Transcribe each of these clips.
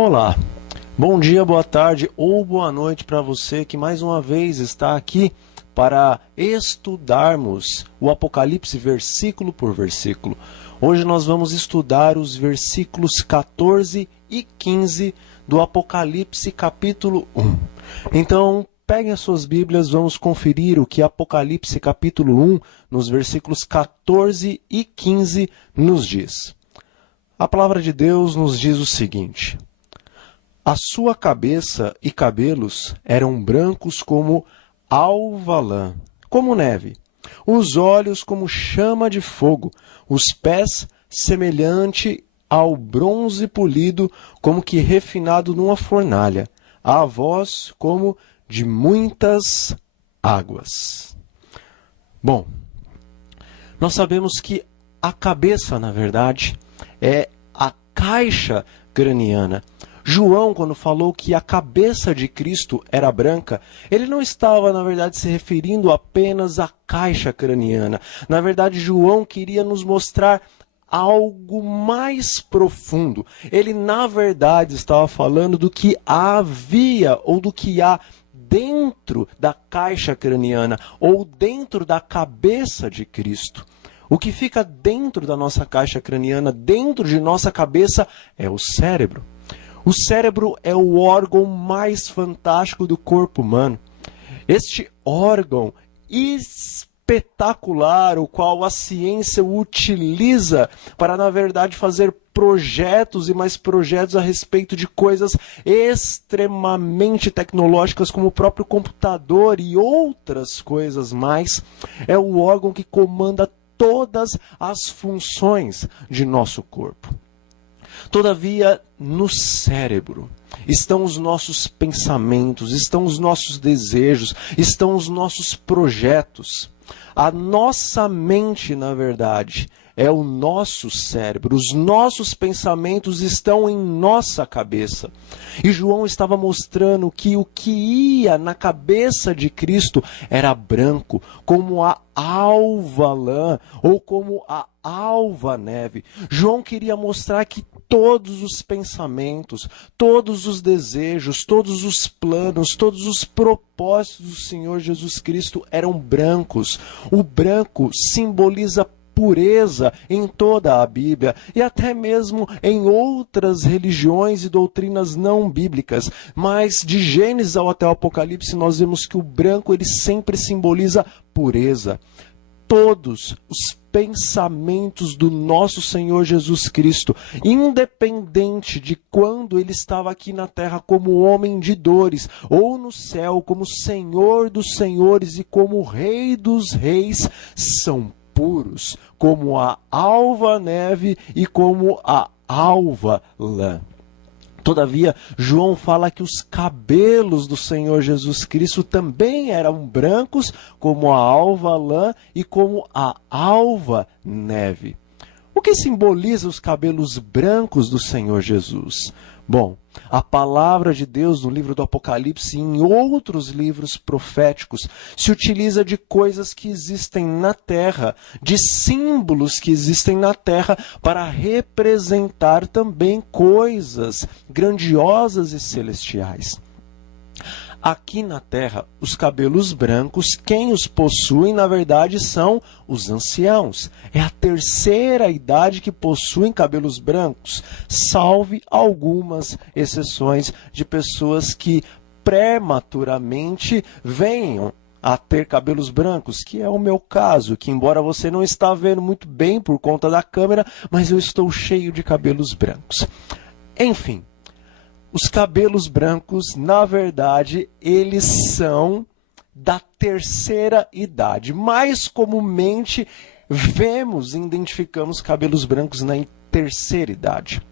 Olá, bom dia, boa tarde ou boa noite para você que mais uma vez está aqui para estudarmos o Apocalipse versículo por versículo. Hoje nós vamos estudar os versículos 14 e 15 do Apocalipse capítulo 1. Então, peguem as suas Bíblias, vamos conferir o que Apocalipse capítulo 1, nos versículos 14 e 15, nos diz. A palavra de Deus nos diz o seguinte: a sua cabeça e cabelos eram brancos como alva lã, como neve, os olhos como chama de fogo, os pés semelhante ao bronze polido, como que refinado numa fornalha, a voz como de muitas águas. Bom, nós sabemos que a cabeça, na verdade, é a caixa craniana. João, quando falou que a cabeça de Cristo era branca, ele não estava, na verdade, se referindo apenas à caixa craniana. Na verdade, João queria nos mostrar algo mais profundo. Ele, na verdade, estava falando do que havia ou do que há dentro da caixa craniana ou dentro da cabeça de Cristo. O que fica dentro da nossa caixa craniana, dentro de nossa cabeça, é o cérebro. O cérebro é o órgão mais fantástico do corpo humano. Este órgão espetacular, o qual a ciência utiliza para, na verdade, fazer projetos e mais projetos a respeito de coisas extremamente tecnológicas, como o próprio computador e outras coisas mais, é o órgão que comanda todas as funções de nosso corpo. Todavia, no cérebro estão os nossos pensamentos, estão os nossos desejos, estão os nossos projetos. A nossa mente, na verdade, é o nosso cérebro. Os nossos pensamentos estão em nossa cabeça. E João estava mostrando que o que ia na cabeça de Cristo era branco, como a alva lã, ou como a alva neve. João queria mostrar que todos os pensamentos, todos os desejos, todos os planos, todos os propósitos do Senhor Jesus Cristo eram brancos. O branco simboliza pureza em toda a Bíblia e até mesmo em outras religiões e doutrinas não bíblicas. Mas de Gênesis até o Apocalipse nós vemos que o branco ele sempre simboliza pureza. Todos os pensamentos do nosso Senhor Jesus Cristo, independente de quando ele estava aqui na terra como homem de dores, ou no céu como Senhor dos senhores e como Rei dos reis, são puros, como a alva neve e como a alva lã. Todavia, João fala que os cabelos do Senhor Jesus Cristo também eram brancos, como a alva lã e como a alva neve. O que simboliza os cabelos brancos do Senhor Jesus? Bom, a palavra de Deus no livro do Apocalipse e em outros livros proféticos se utiliza de coisas que existem na terra, de símbolos que existem na terra para representar também coisas grandiosas e celestiais. Aqui na terra, os cabelos brancos, quem os possui, na verdade, são os anciãos. É a terceira idade que possuem cabelos brancos, salve algumas exceções de pessoas que prematuramente venham a ter cabelos brancos, que é o meu caso, que embora você não está vendo muito bem por conta da câmera, mas eu estou cheio de cabelos brancos. Enfim. Os cabelos brancos, na verdade, eles são da terceira idade. Mais comumente, vemos e identificamos cabelos brancos na terceira idade.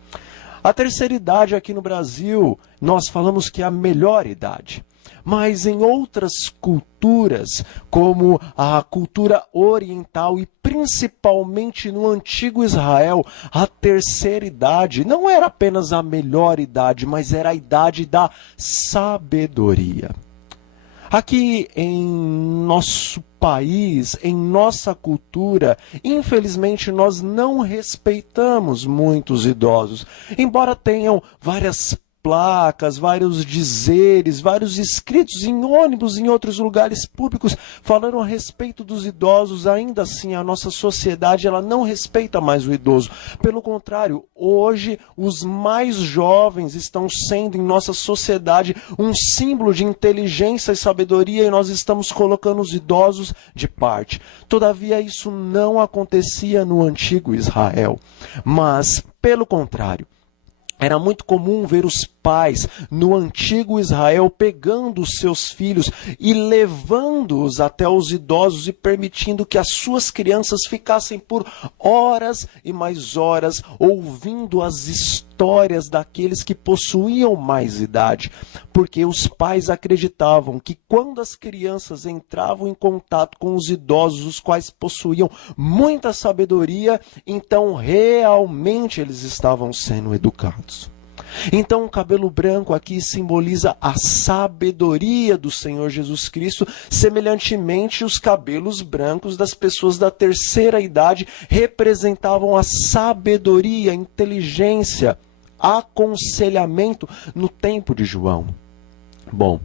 A terceira idade aqui no Brasil, nós falamos que é a melhor idade. Mas em outras culturas, como a cultura oriental e principalmente no antigo Israel, a terceira idade não era apenas a melhor idade, mas era a idade da sabedoria. Aqui em nosso país, em nossa cultura, infelizmente nós não respeitamos muitos idosos, embora tenham várias placas, vários dizeres, vários escritos em ônibus, em outros lugares públicos, falando a respeito dos idosos. Ainda assim, a nossa sociedade ela não respeita mais o idoso. Pelo contrário, hoje os mais jovens estão sendo em nossa sociedade um símbolo de inteligência e sabedoria, e nós estamos colocando os idosos de parte. Todavia, isso não acontecia no antigo Israel, mas, pelo contrário, era muito comum ver os pais no antigo Israel pegando os seus filhos e levando-os até os idosos e permitindo que as suas crianças ficassem por horas e mais horas ouvindo as histórias daqueles que possuíam mais idade, porque os pais acreditavam que quando as crianças entravam em contato com os idosos, os quais possuíam muita sabedoria, então realmente eles estavam sendo educados. Então o cabelo branco aqui simboliza a sabedoria do Senhor Jesus Cristo, semelhantemente os cabelos brancos das pessoas da terceira idade representavam a sabedoria, a inteligência, aconselhamento no tempo de João. Bom,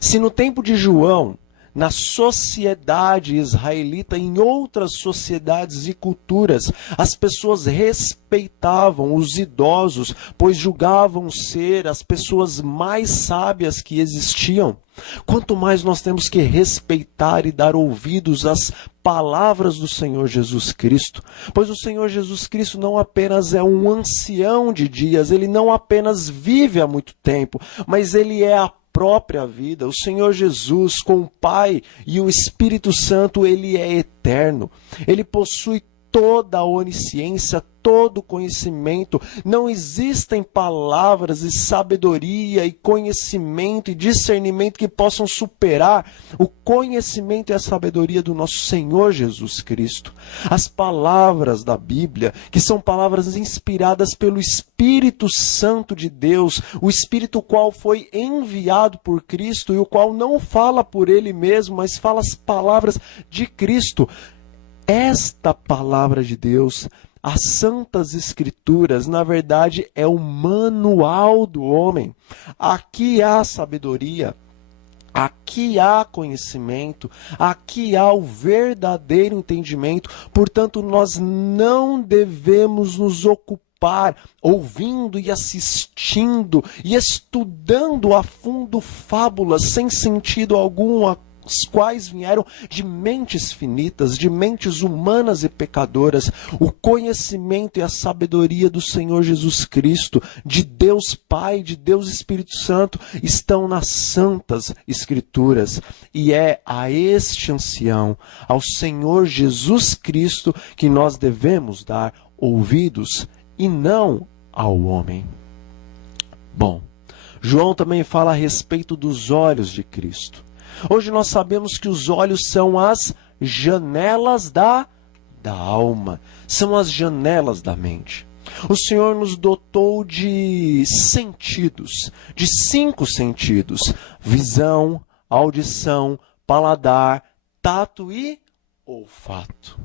se no tempo de João, na sociedade israelita, em outras sociedades e culturas, as pessoas respeitavam os idosos, pois julgavam ser as pessoas mais sábias que existiam. Quanto mais nós temos que respeitar e dar ouvidos às palavras do Senhor Jesus Cristo, pois o Senhor Jesus Cristo não apenas é um ancião de dias, ele não apenas vive há muito tempo, mas ele é a própria vida. O Senhor Jesus, com o Pai e o Espírito Santo, ele é eterno. Ele possui toda a onisciência, todo o conhecimento. Não existem palavras e sabedoria e conhecimento e discernimento que possam superar o conhecimento e a sabedoria do nosso Senhor Jesus Cristo. As palavras da Bíblia, que são palavras inspiradas pelo Espírito Santo de Deus, o Espírito qual foi enviado por Cristo e o qual não fala por ele mesmo, mas fala as palavras de Cristo. Esta palavra de Deus, as Santas Escrituras, na verdade, é o manual do homem. Aqui há sabedoria, aqui há conhecimento, aqui há o verdadeiro entendimento. Portanto, nós não devemos nos ocupar ouvindo e assistindo e estudando a fundo fábulas sem sentido algum, os quais vieram de mentes finitas, de mentes humanas e pecadoras. O conhecimento e a sabedoria do Senhor Jesus Cristo, de Deus Pai, de Deus Espírito Santo, estão nas Santas Escrituras. E é a este ancião, ao Senhor Jesus Cristo, que nós devemos dar ouvidos e não ao homem. Bom, João também fala a respeito dos olhos de Cristo. Hoje nós sabemos que os olhos são as janelas da alma, são as janelas da mente. O Senhor nos dotou de sentidos, de 5 sentidos: visão, audição, paladar, tato e olfato.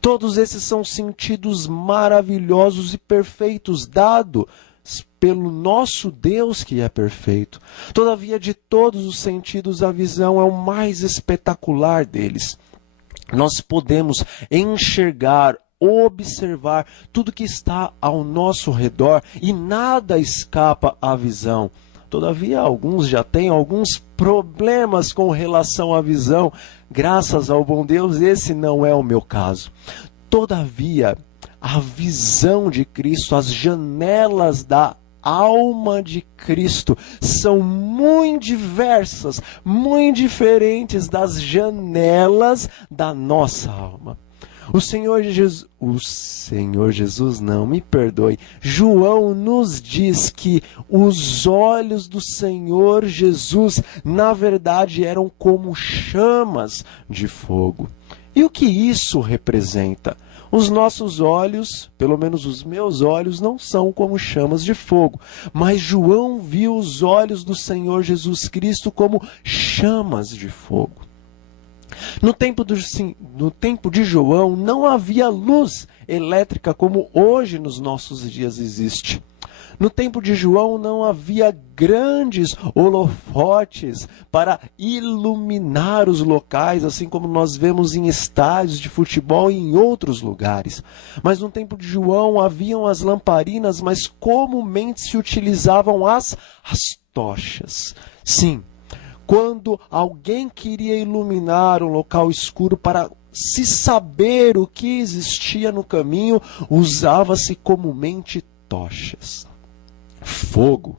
Todos esses são sentidos maravilhosos e perfeitos, dados pelo nosso Deus que é perfeito. Todavia, de todos os sentidos, a visão é o mais espetacular deles. Nós podemos enxergar, observar tudo que está ao nosso redor e nada escapa à visão. Todavia, alguns já têm alguns problemas com relação à visão. Graças ao bom Deus, esse não é o meu caso. Todavia, a visão de Cristo, as janelas da alma de Cristo são muito diversas, muito diferentes das janelas da nossa alma. O Senhor Jesus, não, me perdoe. João nos diz que os olhos do Senhor Jesus, na verdade, eram como chamas de fogo. E o que isso representa? Os nossos olhos, pelo menos os meus olhos, não são como chamas de fogo. Mas João viu os olhos do Senhor Jesus Cristo como chamas de fogo. No tempo de João, não havia luz elétrica como hoje nos nossos dias existe. No tempo de João não havia grandes holofotes para iluminar os locais, assim como nós vemos em estádios de futebol e em outros lugares. Mas no tempo de João haviam as lamparinas, mas comumente se utilizavam as tochas. Sim, quando alguém queria iluminar um local escuro para se saber o que existia no caminho, usava-se comumente tochas. Fogo.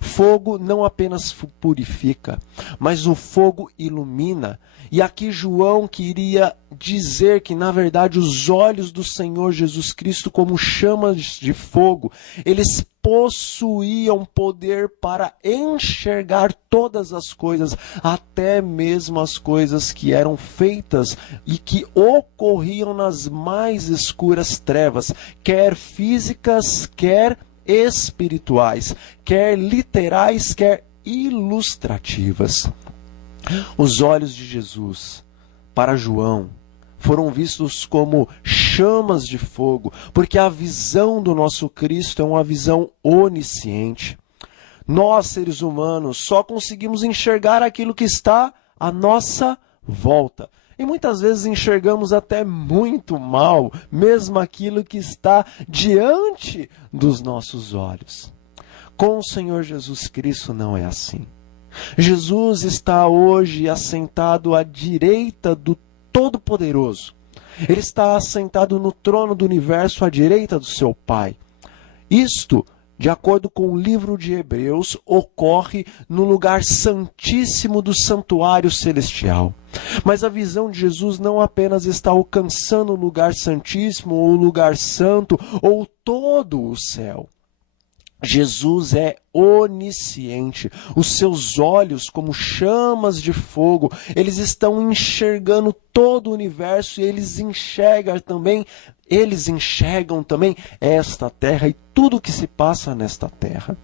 Fogo não apenas purifica, mas o fogo ilumina. E aqui João queria dizer que, na verdade, os olhos do Senhor Jesus Cristo, como chamas de fogo, eles possuíam poder para enxergar todas as coisas, até mesmo as coisas que eram feitas e que ocorriam nas mais escuras trevas, quer físicas, quer espirituais, quer literais, quer ilustrativas. Os olhos de Jesus, para João, foram vistos como chamas de fogo, porque a visão do nosso Cristo é uma visão onisciente. Nós, seres humanos, só conseguimos enxergar aquilo que está à nossa volta. E muitas vezes enxergamos até muito mal, mesmo aquilo que está diante dos nossos olhos. Com o Senhor Jesus Cristo não é assim. Jesus está hoje assentado à direita do Todo-Poderoso. Ele está assentado no trono do universo à direita do seu Pai. Isto, de acordo com o livro de Hebreus, ocorre no lugar santíssimo do santuário celestial. Mas a visão de Jesus não apenas está alcançando o lugar santíssimo, ou o lugar santo, ou todo o céu. Jesus é onisciente. Os seus olhos, como chamas de fogo, eles estão enxergando todo o universo e eles enxergam também esta terra e tudo o que se passa nesta terra.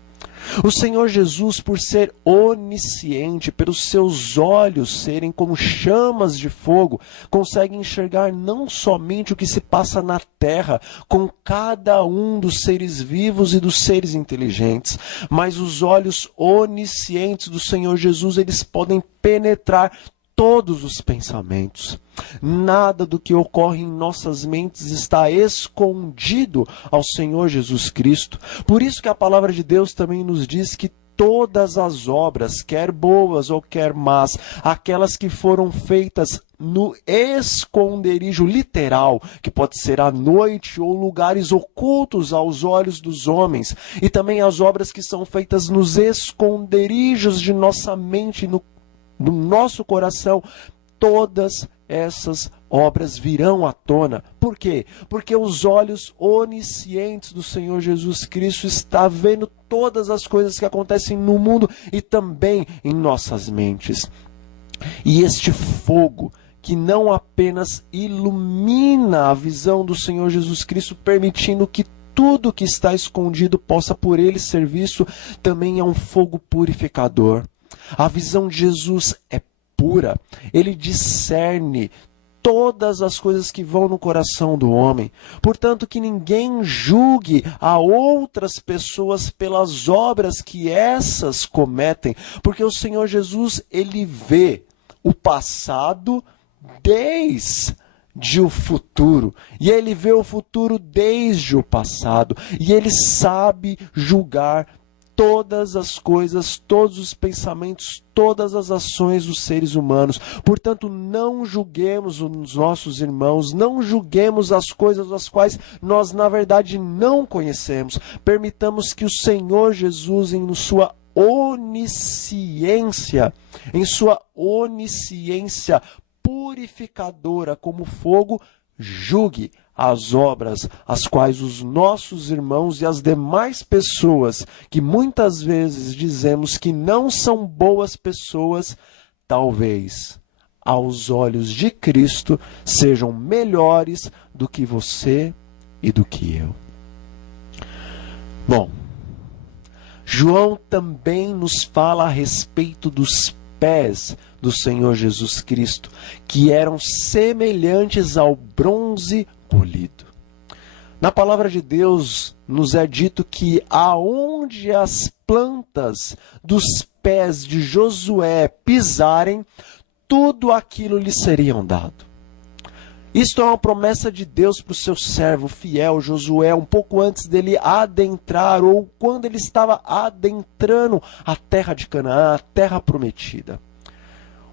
O Senhor Jesus, por ser onisciente, pelos seus olhos serem como chamas de fogo, consegue enxergar não somente o que se passa na terra, com cada um dos seres vivos e dos seres inteligentes, mas os olhos oniscientes do Senhor Jesus, eles podem penetrar todos os pensamentos. Nada do que ocorre em nossas mentes está escondido ao Senhor Jesus Cristo. Por isso que a palavra de Deus também nos diz que todas as obras, quer boas ou quer más, aquelas que foram feitas no esconderijo literal, que pode ser à noite ou lugares ocultos aos olhos dos homens, e também as obras que são feitas nos esconderijos de nossa mente, no nosso coração, todas essas obras virão à tona. Por quê? Porque os olhos oniscientes do Senhor Jesus Cristo estão vendo todas as coisas que acontecem no mundo e também em nossas mentes. E este fogo, que não apenas ilumina a visão do Senhor Jesus Cristo, permitindo que tudo que está escondido possa por ele ser visto, também é um fogo purificador. A visão de Jesus é pura. Ele discerne todas as coisas que vão no coração do homem. Portanto, que ninguém julgue a outras pessoas pelas obras que essas cometem, porque o Senhor Jesus, ele vê o passado desde o futuro, e ele vê o futuro desde o passado, e ele sabe julgar todas as coisas, todos os pensamentos, todas as ações dos seres humanos. Portanto, não julguemos os nossos irmãos, não julguemos as coisas as quais nós, na verdade, não conhecemos. Permitamos que o Senhor Jesus, em sua onisciência purificadora como fogo, julgue as obras as quais os nossos irmãos e as demais pessoas que muitas vezes dizemos que não são boas pessoas, talvez aos olhos de Cristo sejam melhores do que você e do que eu. Bom, João também nos fala a respeito dos pés do Senhor Jesus Cristo, que eram semelhantes ao bronze polido. Na palavra de Deus nos é dito que aonde as plantas dos pés de Josué pisarem, tudo aquilo lhe seriam dado. Isto é uma promessa de Deus para o seu servo fiel Josué, um pouco antes dele adentrar, ou quando ele estava adentrando a terra de Canaã, a terra prometida.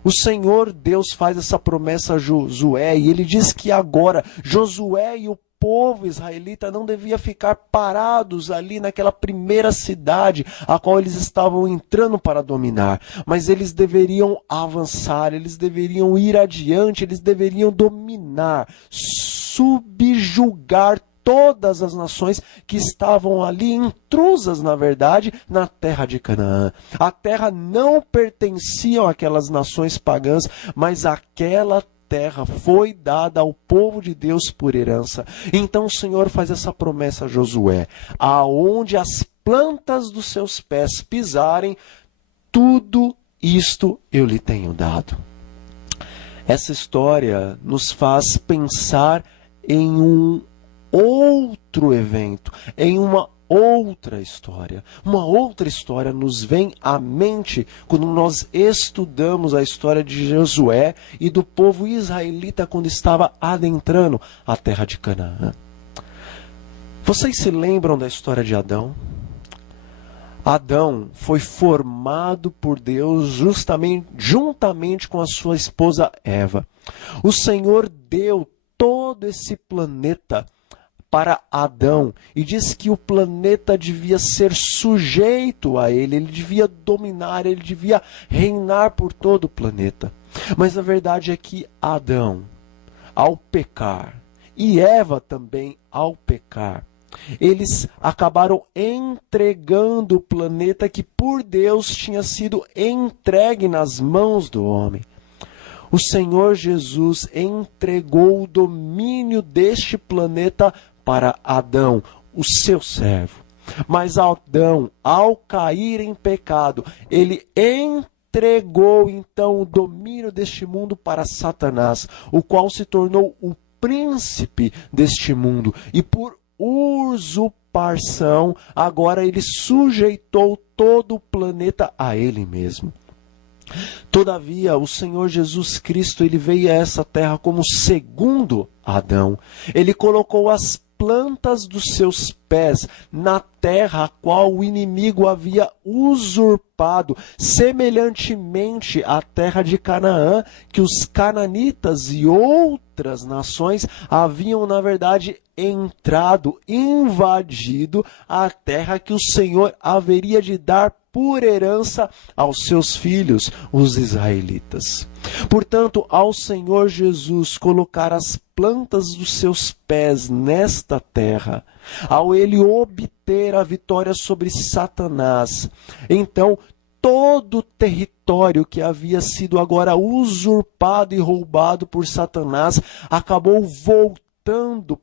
O Senhor Deus faz essa promessa a Josué, e ele diz que agora Josué e o povo israelita não devia ficar parados ali naquela primeira cidade a qual eles estavam entrando para dominar, mas eles deveriam avançar, eles deveriam ir adiante, eles deveriam dominar, subjugar todas as nações que estavam ali intrusas, na verdade, na terra de Canaã. A terra não pertencia àquelas nações pagãs, mas aquela terra foi dada ao povo de Deus por herança. Então o Senhor faz essa promessa a Josué: aonde as plantas dos seus pés pisarem, tudo isto eu lhe tenho dado. Essa história nos faz pensar em um outro evento, em uma outra história. Uma outra história nos vem à mente quando nós estudamos a história de Josué e do povo israelita quando estava adentrando a terra de Canaã. Vocês se lembram da história de Adão? Adão foi formado por Deus juntamente com a sua esposa Eva. O Senhor deu todo esse planeta para Adão e diz que o planeta devia ser sujeito a ele devia dominar, ele devia reinar por todo o planeta. Mas a verdade é que Adão, ao pecar, e Eva também ao pecar, eles acabaram entregando o planeta que por Deus tinha sido entregue nas mãos do homem. O Senhor Jesus entregou o domínio deste planeta para Adão, o seu servo. Mas Adão, ao cair em pecado, ele entregou então o domínio deste mundo para Satanás, o qual se tornou o príncipe deste mundo. E por usurpação, agora ele sujeitou todo o planeta a ele mesmo. Todavia, o Senhor Jesus Cristo, ele veio a essa terra como segundo Adão. Ele colocou as plantas dos seus pés na terra a qual o inimigo havia usurpado, semelhantemente à terra de Canaã, que os cananitas e outras nações haviam, na verdade, entrado, invadido a terra que o Senhor haveria de dar por herança aos seus filhos, os israelitas. Portanto, ao Senhor Jesus colocar as plantas dos seus pés nesta terra, ao ele obter a vitória sobre Satanás, então todo o território que havia sido agora usurpado e roubado por Satanás acabou voltando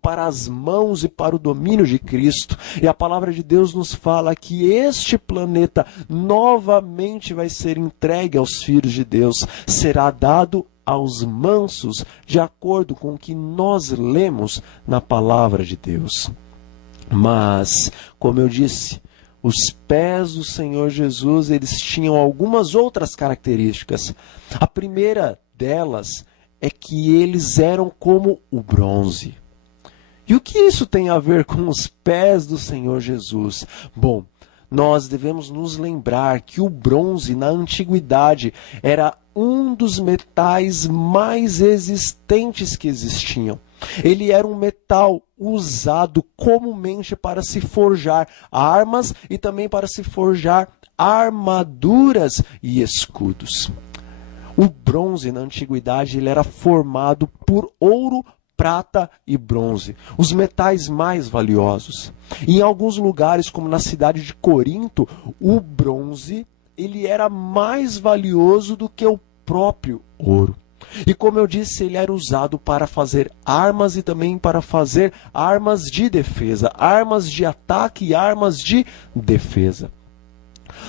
para as mãos e para o domínio de Cristo. E a palavra de Deus nos fala que este planeta novamente vai ser entregue aos filhos de Deus, será dado aos mansos, de acordo com o que nós lemos na palavra de Deus. Mas, como eu disse, os pés do Senhor Jesus, eles tinham algumas outras características. A primeira delas é que eles eram como o bronze. E o que isso tem a ver com os pés do Senhor Jesus? Bom, nós devemos nos lembrar que o bronze, na antiguidade, era um dos metais mais existentes que existiam. Ele era um metal usado comumente para se forjar armas e também para se forjar armaduras e escudos. O bronze, na antiguidade, ele era formado por ouro, prata e bronze, os metais mais valiosos. E em alguns lugares, como na cidade de Corinto, o bronze ele era mais valioso do que o próprio ouro. E como eu disse, ele era usado para fazer armas e também para fazer armas de defesa, armas de ataque e armas de defesa.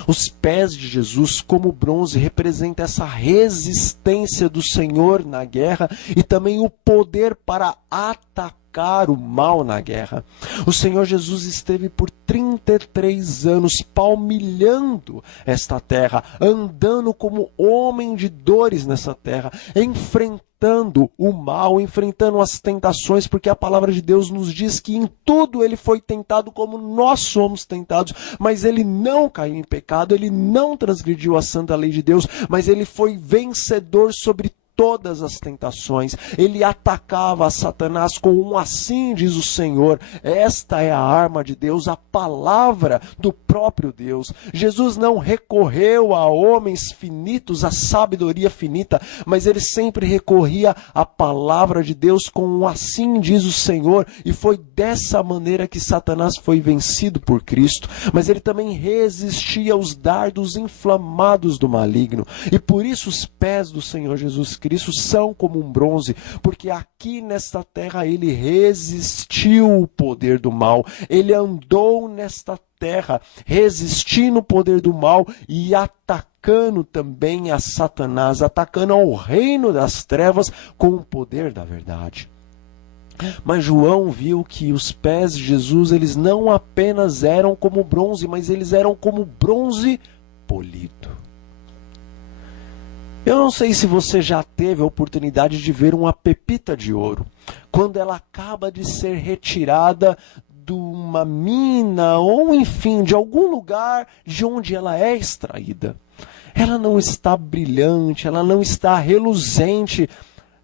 Os pés de Jesus, como bronze, representam essa resistência do Senhor na guerra e também o poder para atacar erradicar o mal na guerra. O Senhor Jesus esteve por 33 anos palmilhando esta terra, andando como homem de dores nessa terra, enfrentando o mal, enfrentando as tentações, porque a palavra de Deus nos diz que em tudo ele foi tentado como nós somos tentados, mas ele não caiu em pecado, ele não transgrediu a santa lei de Deus, mas ele foi vencedor sobre todas as tentações. Ele atacava a Satanás com um assim diz o Senhor. Esta é a arma de Deus, a palavra do próprio Deus. Jesus não recorreu a homens finitos, a sabedoria finita, mas ele sempre recorria à palavra de Deus com um assim diz o Senhor, e foi dessa maneira que Satanás foi vencido por Cristo. Mas ele também resistia aos dardos inflamados do maligno, e por isso os pés do Senhor Jesus Cristo são como um bronze, porque aqui nesta terra ele resistiu o poder do mal, ele andou nesta terra resistindo o poder do mal e atacando também a Satanás, atacando ao reino das trevas com o poder da verdade. Mas João viu que os pés de Jesus, eles não apenas eram como bronze, mas eles eram como bronze polido. Eu não sei se você já teve a oportunidade de ver uma pepita de ouro, quando ela acaba de ser retirada de uma mina ou, enfim, de algum lugar de onde ela é extraída. Ela não está brilhante, ela não está reluzente.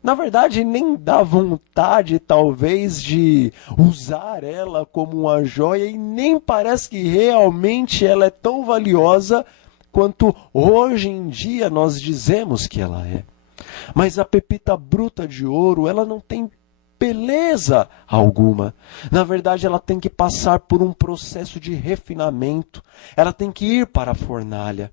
Na verdade, nem dá vontade, talvez, de usar ela como uma joia, e nem parece que realmente ela é tão valiosa quanto hoje em dia nós dizemos que ela é. Mas a pepita bruta de ouro, ela não tem beleza alguma. Na verdade, ela tem que passar por um processo de refinamento. Ela tem que ir para a fornalha.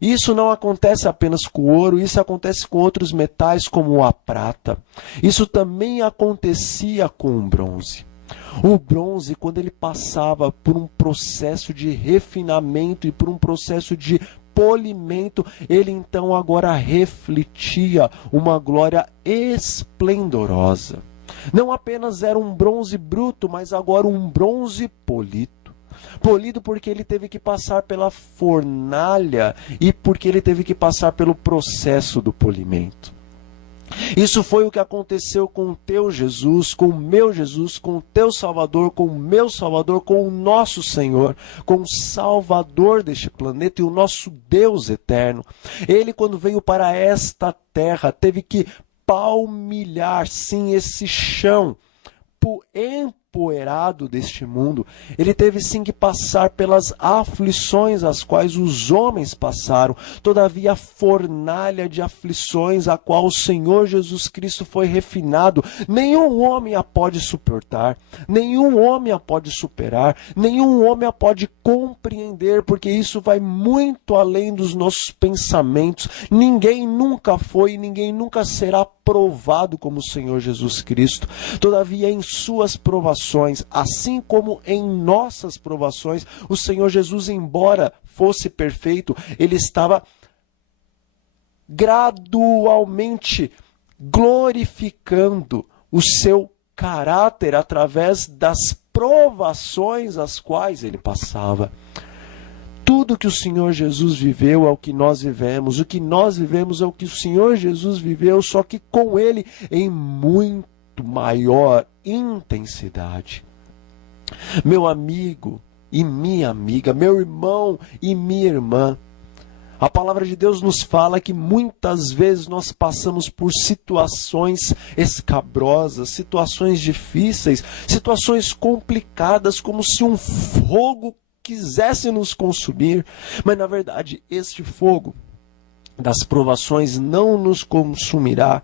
Isso não acontece apenas com o ouro, isso acontece com outros metais como a prata. Isso também acontecia com o bronze. O bronze, quando ele passava por um processo de refinamento e por um processo de polimento, ele então agora refletia uma glória esplendorosa. Não apenas era um bronze bruto, mas agora um bronze polido. Polido porque ele teve que passar pela fornalha e porque ele teve que passar pelo processo do polimento. Isso foi o que aconteceu com o teu Jesus, com o meu Jesus, com o teu Salvador, com o meu Salvador, com o nosso Senhor, com o Salvador deste planeta e o nosso Deus eterno. Ele, quando veio para esta terra, teve que palmilhar, sim, esse chão empoeirado deste mundo. Ele teve sim que passar pelas aflições as quais os homens passaram. Todavia a fornalha de aflições a qual o Senhor Jesus Cristo foi refinado, nenhum homem a pode suportar, nenhum homem a pode superar, nenhum homem a pode compreender, porque isso vai muito além dos nossos pensamentos. Ninguém nunca foi e ninguém nunca será provado como o Senhor Jesus Cristo. Todavia, em suas provações, assim como em nossas provações, o Senhor Jesus, embora fosse perfeito, ele estava gradualmente glorificando o seu caráter através das provações as quais ele passava. Tudo que o Senhor Jesus viveu é o que nós vivemos. O que nós vivemos é o que o Senhor Jesus viveu, só que com ele em muito maior intensidade. Meu amigo e minha amiga, meu irmão e minha irmã, a palavra de Deus nos fala que muitas vezes nós passamos por situações escabrosas, situações difíceis, situações complicadas, como se um fogo quisesse nos consumir, mas na verdade este fogo das provações não nos consumirá,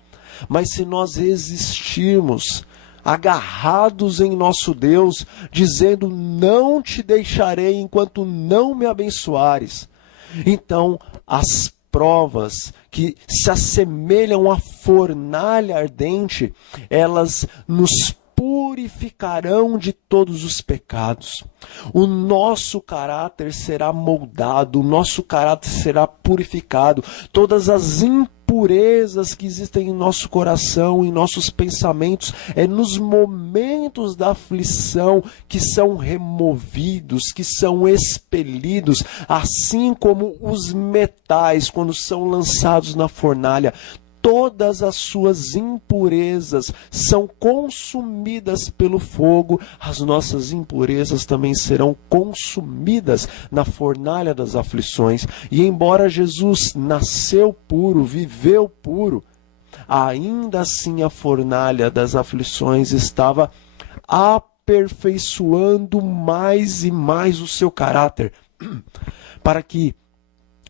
mas se nós resistirmos, agarrados em nosso Deus, dizendo: não te deixarei enquanto não me abençoares. Então as provas que se assemelham à fornalha ardente, elas nos purificarão de todos os pecados. O nosso caráter será moldado, o nosso caráter será purificado. Todas as impurezas impurezas que existem em nosso coração, em nossos pensamentos, é nos momentos da aflição que são removidos, que são expelidos, assim como os metais quando são lançados na fornalha. Todas as suas impurezas são consumidas pelo fogo, as nossas impurezas também serão consumidas na fornalha das aflições. E embora Jesus nasceu puro, viveu puro, ainda assim a fornalha das aflições estava aperfeiçoando mais e mais o seu caráter, para que,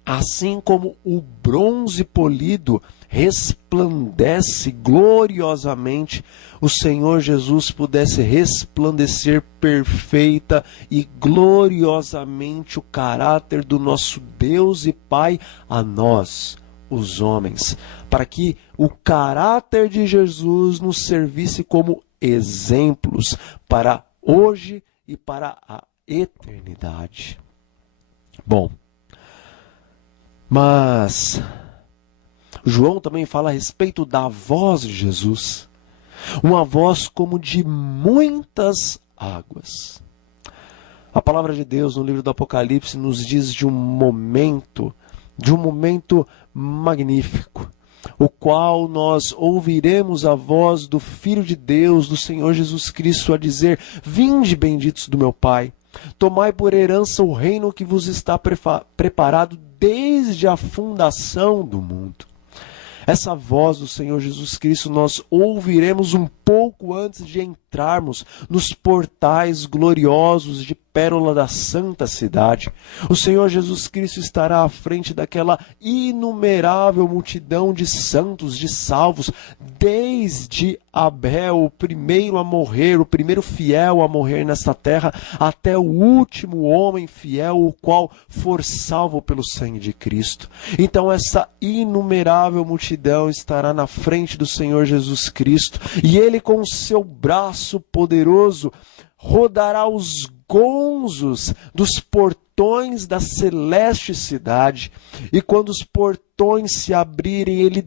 assim como o bronze polido resplandece gloriosamente, o Senhor Jesus pudesse resplandecer perfeita e gloriosamente o caráter do nosso Deus e Pai a nós, os homens, para que o caráter de Jesus nos servisse como exemplos para hoje e para a eternidade. Bom, mas João também fala a respeito da voz de Jesus. Uma voz como de muitas águas. A palavra de Deus no livro do Apocalipse nos diz de um momento magnífico, o qual nós ouviremos a voz do Filho de Deus, do Senhor Jesus Cristo, a dizer: vinde, benditos do meu Pai, tomai por herança o reino que vos está preparado desde a fundação do mundo. Essa voz do Senhor Jesus Cristo nós ouviremos um pouco antes de entrarmos nos portais gloriosos de Pérola da Santa Cidade. O Senhor Jesus Cristo estará à frente daquela inumerável multidão de santos, de salvos, desde Abel, o primeiro a morrer, o primeiro fiel a morrer nesta terra, até o último homem fiel, o qual for salvo pelo sangue de Cristo. Então essa inumerável multidão estará na frente do Senhor Jesus Cristo, e Ele com o seu braço poderoso rodará os gonzos dos portões da celeste cidade, e quando os portões se abrirem, Ele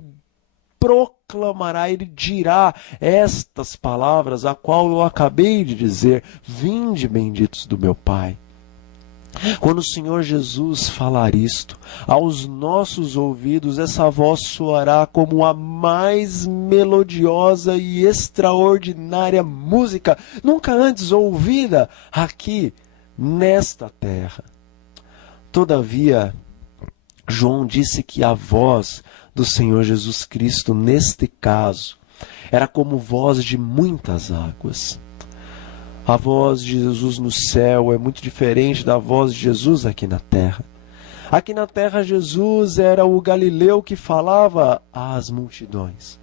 proclamará, Ele dirá estas palavras, a qual eu acabei de dizer: vinde, benditos do meu Pai. Quando o Senhor Jesus falar isto aos nossos ouvidos, essa voz soará como a mais melodiosa e extraordinária música nunca antes ouvida aqui nesta terra. Todavia, João disse que a voz do Senhor Jesus Cristo, neste caso, era como voz de muitas águas. A voz de Jesus no céu é muito diferente da voz de Jesus aqui na terra. Aqui na terra, Jesus era o Galileu que falava às multidões.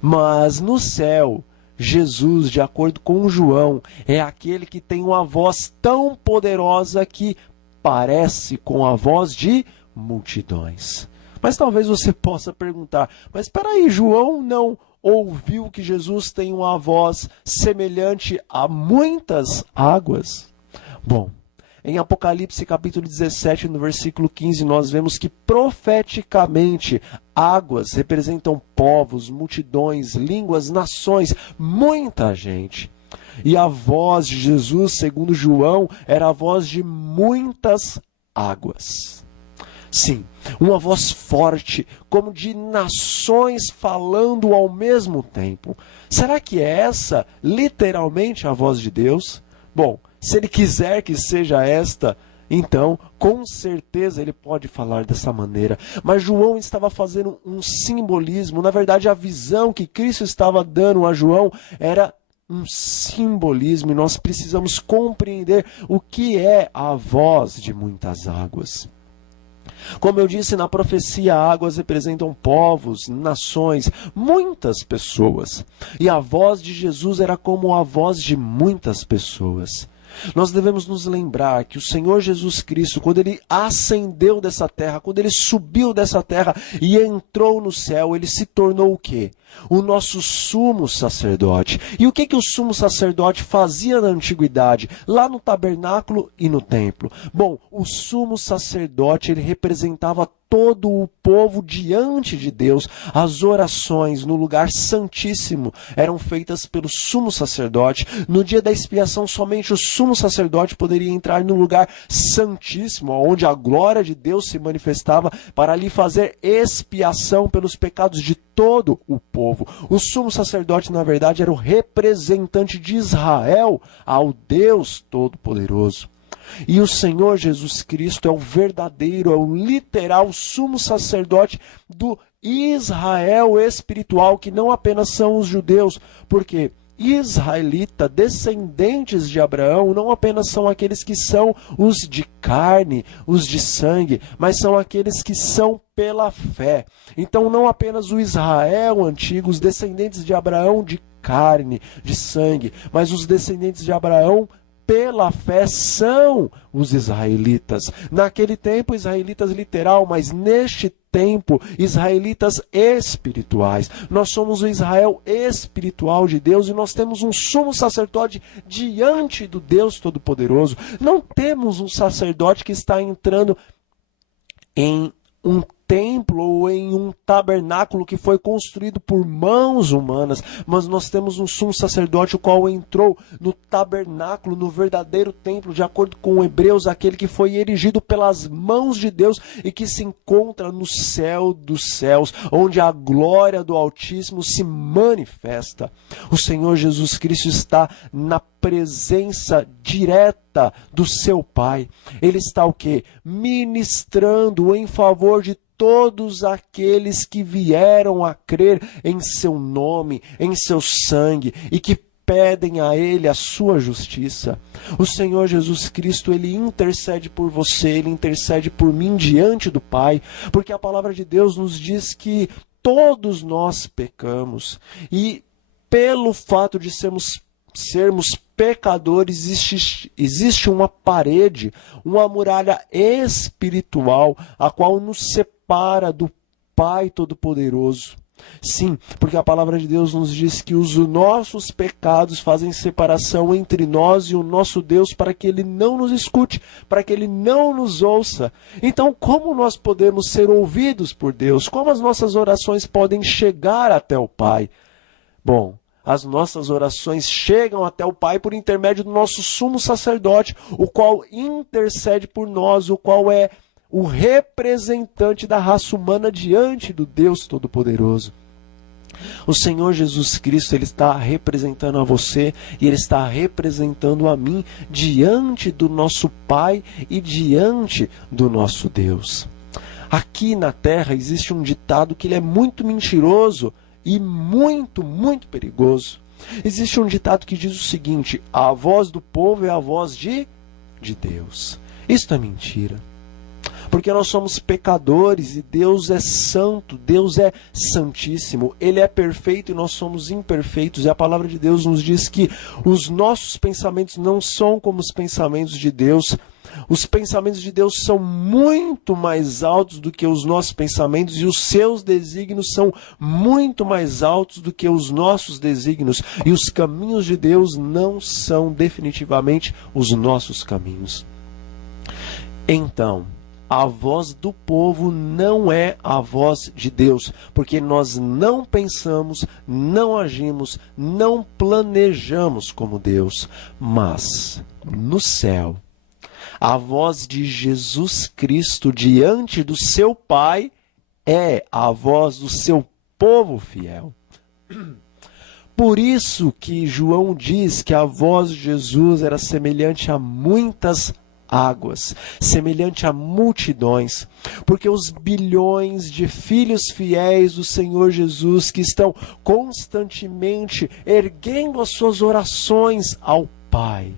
Mas no céu, Jesus, de acordo com João, é aquele que tem uma voz tão poderosa que parece com a voz de multidões. Mas talvez você possa perguntar: mas espera aí, João não ouviu que Jesus tem uma voz semelhante a muitas águas? Bom, em Apocalipse capítulo 17, no versículo 15, nós vemos que profeticamente águas representam povos, multidões, línguas, nações, muita gente. E a voz de Jesus, segundo João, era a voz de muitas águas. Sim, uma voz forte, como de nações falando ao mesmo tempo. Será que é essa literalmente a voz de Deus? Bom, se Ele quiser que seja esta, então, com certeza Ele pode falar dessa maneira. Mas João estava fazendo um simbolismo. Na verdade, a visão que Cristo estava dando a João era um simbolismo, e nós precisamos compreender o que é a voz de muitas águas. Como eu disse, na profecia, águas representam povos, nações, muitas pessoas. E a voz de Jesus era como a voz de muitas pessoas. Nós devemos nos lembrar que o Senhor Jesus Cristo, quando Ele ascendeu dessa terra, quando Ele subiu dessa terra e entrou no céu, Ele se tornou o quê? O nosso sumo sacerdote. E o que o sumo sacerdote fazia na antiguidade, lá no tabernáculo e no templo? Bom, o sumo sacerdote, ele representava todo o povo diante de Deus. As orações no lugar santíssimo eram feitas pelo sumo sacerdote. No dia da expiação, somente o sumo sacerdote poderia entrar no lugar santíssimo, onde a glória de Deus se manifestava, para ali fazer expiação pelos pecados de todo o povo. O sumo sacerdote, na verdade, era o representante de Israel ao Deus Todo-Poderoso. E o Senhor Jesus Cristo é o verdadeiro, é o literal sumo sacerdote do Israel espiritual, que não apenas são os judeus, porque israelita, descendentes de Abraão, não apenas são aqueles que são os de carne, os de sangue, mas são aqueles que são pela fé. Então não apenas o Israel antigo, os descendentes de Abraão de carne, de sangue, mas os descendentes de Abraão pela fé são os israelitas. Naquele tempo, israelitas literal, mas neste tempo, israelitas espirituais. Nós somos o Israel espiritual de Deus e nós temos um sumo sacerdote diante do Deus Todo-Poderoso. Não temos um sacerdote que está entrando em um templo ou em um tabernáculo que foi construído por mãos humanas, mas nós temos um sumo sacerdote o qual entrou no tabernáculo, no verdadeiro templo, de acordo com Hebreus, aquele que foi erigido pelas mãos de Deus e que se encontra no céu dos céus, onde a glória do Altíssimo se manifesta. O Senhor Jesus Cristo está na presença direta do seu Pai. Ele está o quê? Ministrando em favor de todos aqueles que vieram a crer em seu nome, em seu sangue, e que pedem a Ele a sua justiça. O Senhor Jesus Cristo, Ele intercede por você, Ele intercede por mim diante do Pai, porque a palavra de Deus nos diz que todos nós pecamos, e pelo fato de sermos pecadores, existe uma parede, uma muralha espiritual, a qual nos separa do Pai Todo-Poderoso. Sim, porque a palavra de Deus nos diz que os nossos pecados fazem separação entre nós e o nosso Deus, para que Ele não nos escute, para que Ele não nos ouça. Então, como nós podemos ser ouvidos por Deus? Como as nossas orações podem chegar até o Pai? Bom, as nossas orações chegam até o Pai por intermédio do nosso sumo sacerdote, o qual intercede por nós, o qual é o representante da raça humana diante do Deus Todo-Poderoso. O Senhor Jesus Cristo, Ele está representando a você e Ele está representando a mim diante do nosso Pai e diante do nosso Deus. Aqui na terra existe um ditado que ele é muito mentiroso e muito, muito perigoso. Existe um ditado que diz o seguinte: a voz do povo é a voz de Deus. Isso é mentira. Porque nós somos pecadores e Deus é santo, Deus é santíssimo, Ele é perfeito e nós somos imperfeitos. E a palavra de Deus nos diz que os nossos pensamentos não são como os pensamentos de Deus. Os pensamentos de Deus são muito mais altos do que os nossos pensamentos e os seus desígnios são muito mais altos do que os nossos desígnios. E os caminhos de Deus não são definitivamente os nossos caminhos. Então, a voz do povo não é a voz de Deus, porque nós não pensamos, não agimos, não planejamos como Deus. Mas, no céu, a voz de Jesus Cristo diante do seu Pai é a voz do seu povo fiel. Por isso que João diz que a voz de Jesus era semelhante a muitas águas, semelhante a multidões, porque os bilhões de filhos fiéis do Senhor Jesus que estão constantemente erguendo as suas orações ao Pai.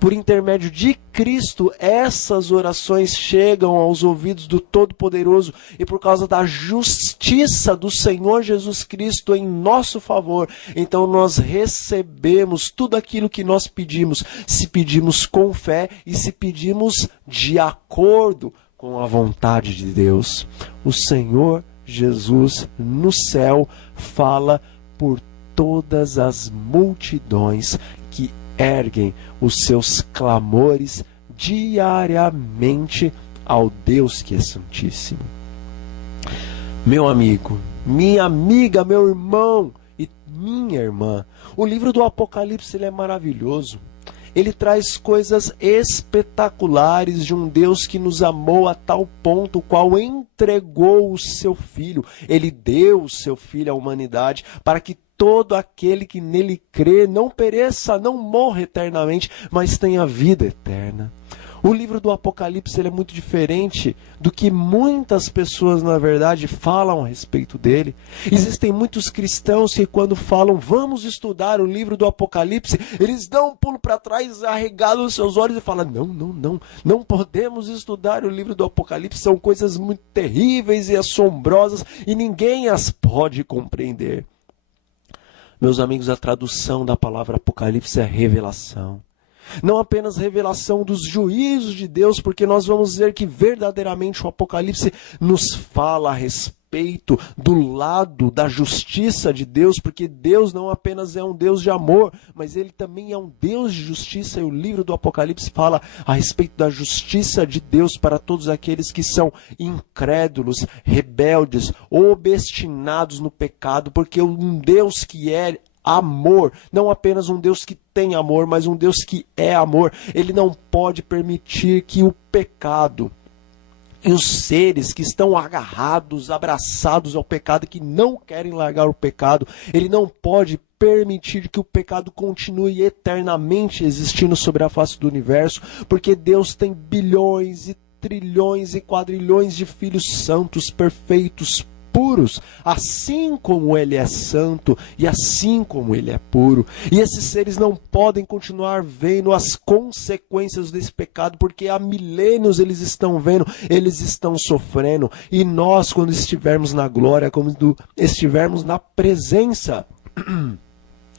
Por intermédio de Cristo, essas orações chegam aos ouvidos do Todo-Poderoso e por causa da justiça do Senhor Jesus Cristo em nosso favor, então nós recebemos tudo aquilo que nós pedimos, se pedimos com fé e se pedimos de acordo com a vontade de Deus. O Senhor Jesus no céu fala por todas as multidões que erguem os seus clamores diariamente ao Deus que é santíssimo. Meu amigo, minha amiga, meu irmão e minha irmã, o livro do Apocalipse ele é maravilhoso. Ele traz coisas espetaculares de um Deus que nos amou a tal ponto, o qual entregou o seu Filho. Ele deu o seu Filho à humanidade para que todo aquele que nele crê não pereça, não morra eternamente, mas tenha vida eterna. O livro do Apocalipse ele é muito diferente do que muitas pessoas, na verdade, falam a respeito dele. Existem muitos cristãos que quando falam, vamos estudar o livro do Apocalipse, eles dão um pulo para trás, arregalam os seus olhos e falam, não podemos estudar o livro do Apocalipse, são coisas muito terríveis e assombrosas e ninguém as pode compreender. Meus amigos, a tradução da palavra Apocalipse é revelação. Não apenas revelação dos juízos de Deus, porque nós vamos ver que verdadeiramente o Apocalipse nos fala a respeito do lado da justiça de Deus, porque Deus não apenas é um Deus de amor, mas Ele também é um Deus de justiça, e o livro do Apocalipse fala a respeito da justiça de Deus para todos aqueles que são incrédulos, rebeldes, obstinados no pecado, porque um Deus que é amor, não apenas um Deus que tem amor, mas um Deus que é amor. Ele não pode permitir que o pecado e os seres que estão agarrados, abraçados ao pecado, que não querem largar o pecado, ele não pode permitir que o pecado continue eternamente existindo sobre a face do universo, porque Deus tem bilhões e trilhões e quadrilhões de filhos santos, perfeitos, puros, assim como Ele é santo e assim como Ele é puro. E esses seres não podem continuar vendo as consequências desse pecado, porque há milênios eles estão vendo, eles estão sofrendo. E nós, quando estivermos na glória, quando estivermos na presença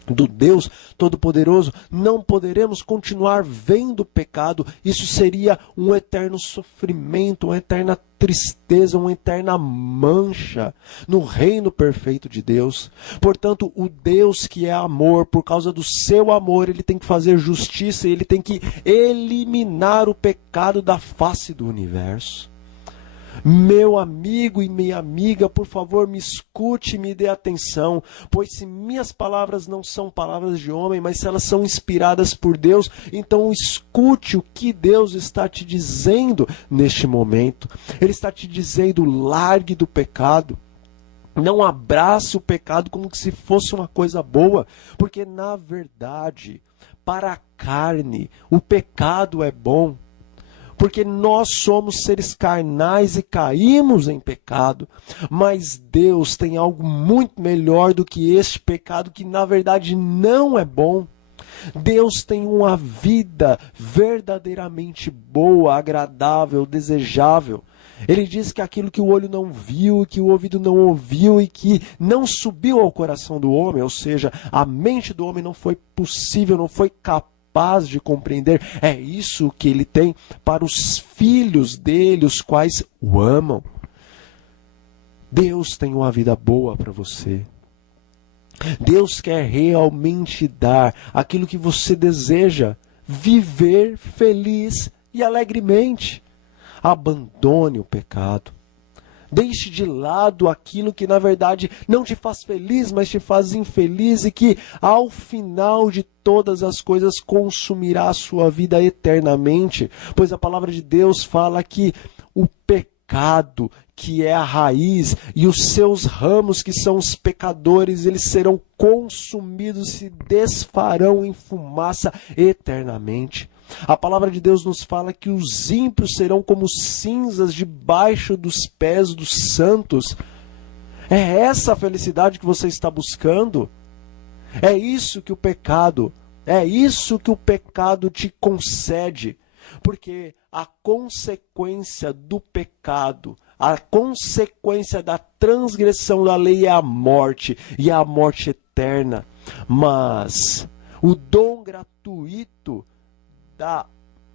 do Deus Todo-Poderoso, não poderemos continuar vendo o pecado. Isso seria um eterno sofrimento, uma eterna tristeza, uma eterna mancha no reino perfeito de Deus. Portanto, o Deus que é amor, por causa do seu amor, ele tem que fazer justiça, ele tem que eliminar o pecado da face do universo. Meu amigo e minha amiga, por favor, me escute e me dê atenção, pois se minhas palavras não são palavras de homem, mas se elas são inspiradas por Deus, então escute o que Deus está te dizendo neste momento. Ele está te dizendo, largue do pecado. Não abrace o pecado como se fosse uma coisa boa, porque na verdade, para a carne, o pecado é bom. Porque nós somos seres carnais e caímos em pecado, mas Deus tem algo muito melhor do que este pecado, que na verdade não é bom. Deus tem uma vida verdadeiramente boa, agradável, desejável. Ele diz que aquilo que o olho não viu, que o ouvido não ouviu e que não subiu ao coração do homem, ou seja, a mente do homem não foi possível, não foi capaz de compreender, é isso que ele tem para os filhos dele, os quais o amam. Deus tem uma vida boa para você. Deus quer realmente dar aquilo que você deseja, viver feliz e alegremente. Abandone o pecado. Deixe de lado aquilo que na verdade não te faz feliz, mas te faz infeliz e que ao final de todas as coisas consumirá a sua vida eternamente. Pois a palavra de Deus fala que o pecado, que é a raiz, e os seus ramos, que são os pecadores, eles serão consumidos, se desfarão em fumaça eternamente. A palavra de Deus nos fala que os ímpios serão como cinzas debaixo dos pés dos santos. É essa a felicidade que você está buscando? É isso que o pecado te concede. Porque a consequência do pecado, a consequência da transgressão da lei é a morte, e a morte eterna. Mas o dom gratuito da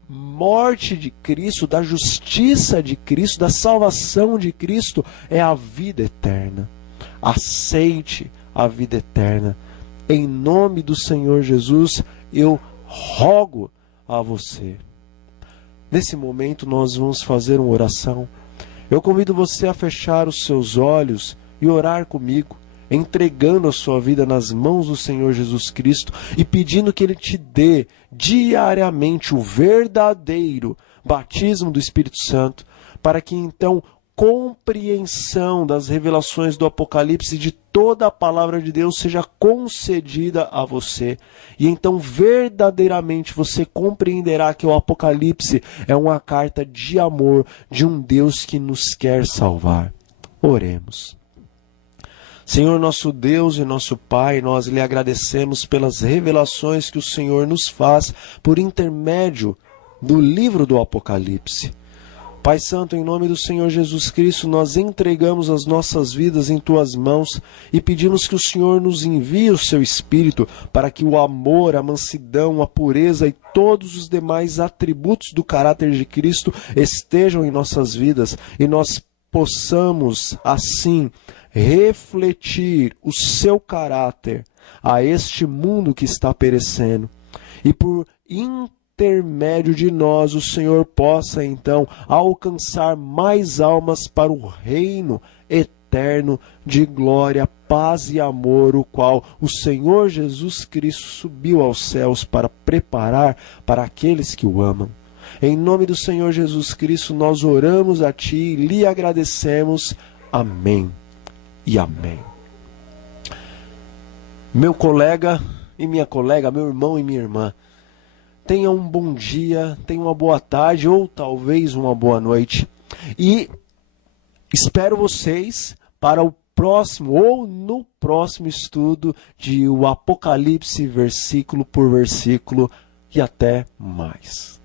morte de Cristo, da justiça de Cristo, da salvação de Cristo é a vida eterna. Aceite a vida eterna. Em nome do Senhor Jesus, eu rogo a você. Nesse momento nós vamos fazer uma oração. Eu convido você a fechar os seus olhos e orar comigo, entregando a sua vida nas mãos do Senhor Jesus Cristo e pedindo que Ele te dê diariamente o verdadeiro batismo do Espírito Santo, para que então compreensão das revelações do Apocalipse, de toda a palavra de Deus, seja concedida a você. E então verdadeiramente você compreenderá que o Apocalipse é uma carta de amor de um Deus que nos quer salvar. Oremos. Senhor, nosso Deus e nosso Pai, nós lhe agradecemos pelas revelações que o Senhor nos faz por intermédio do livro do Apocalipse. Pai Santo, em nome do Senhor Jesus Cristo, nós entregamos as nossas vidas em Tuas mãos e pedimos que o Senhor nos envie o Seu Espírito para que o amor, a mansidão, a pureza e todos os demais atributos do caráter de Cristo estejam em nossas vidas e nós possamos, assim, refletir o Seu caráter a este mundo que está perecendo. E por intermédio de nós, o Senhor possa então alcançar mais almas para o reino eterno de glória, paz e amor, o qual o Senhor Jesus Cristo subiu aos céus para preparar para aqueles que o amam. Em nome do Senhor Jesus Cristo, nós oramos a Ti e lhe agradecemos. Amém e amém. Meu colega e minha colega, meu irmão e minha irmã, tenha um bom dia, tenha uma boa tarde ou talvez uma boa noite. E espero vocês para o próximo ou no próximo estudo de o Apocalipse versículo por versículo. E até mais.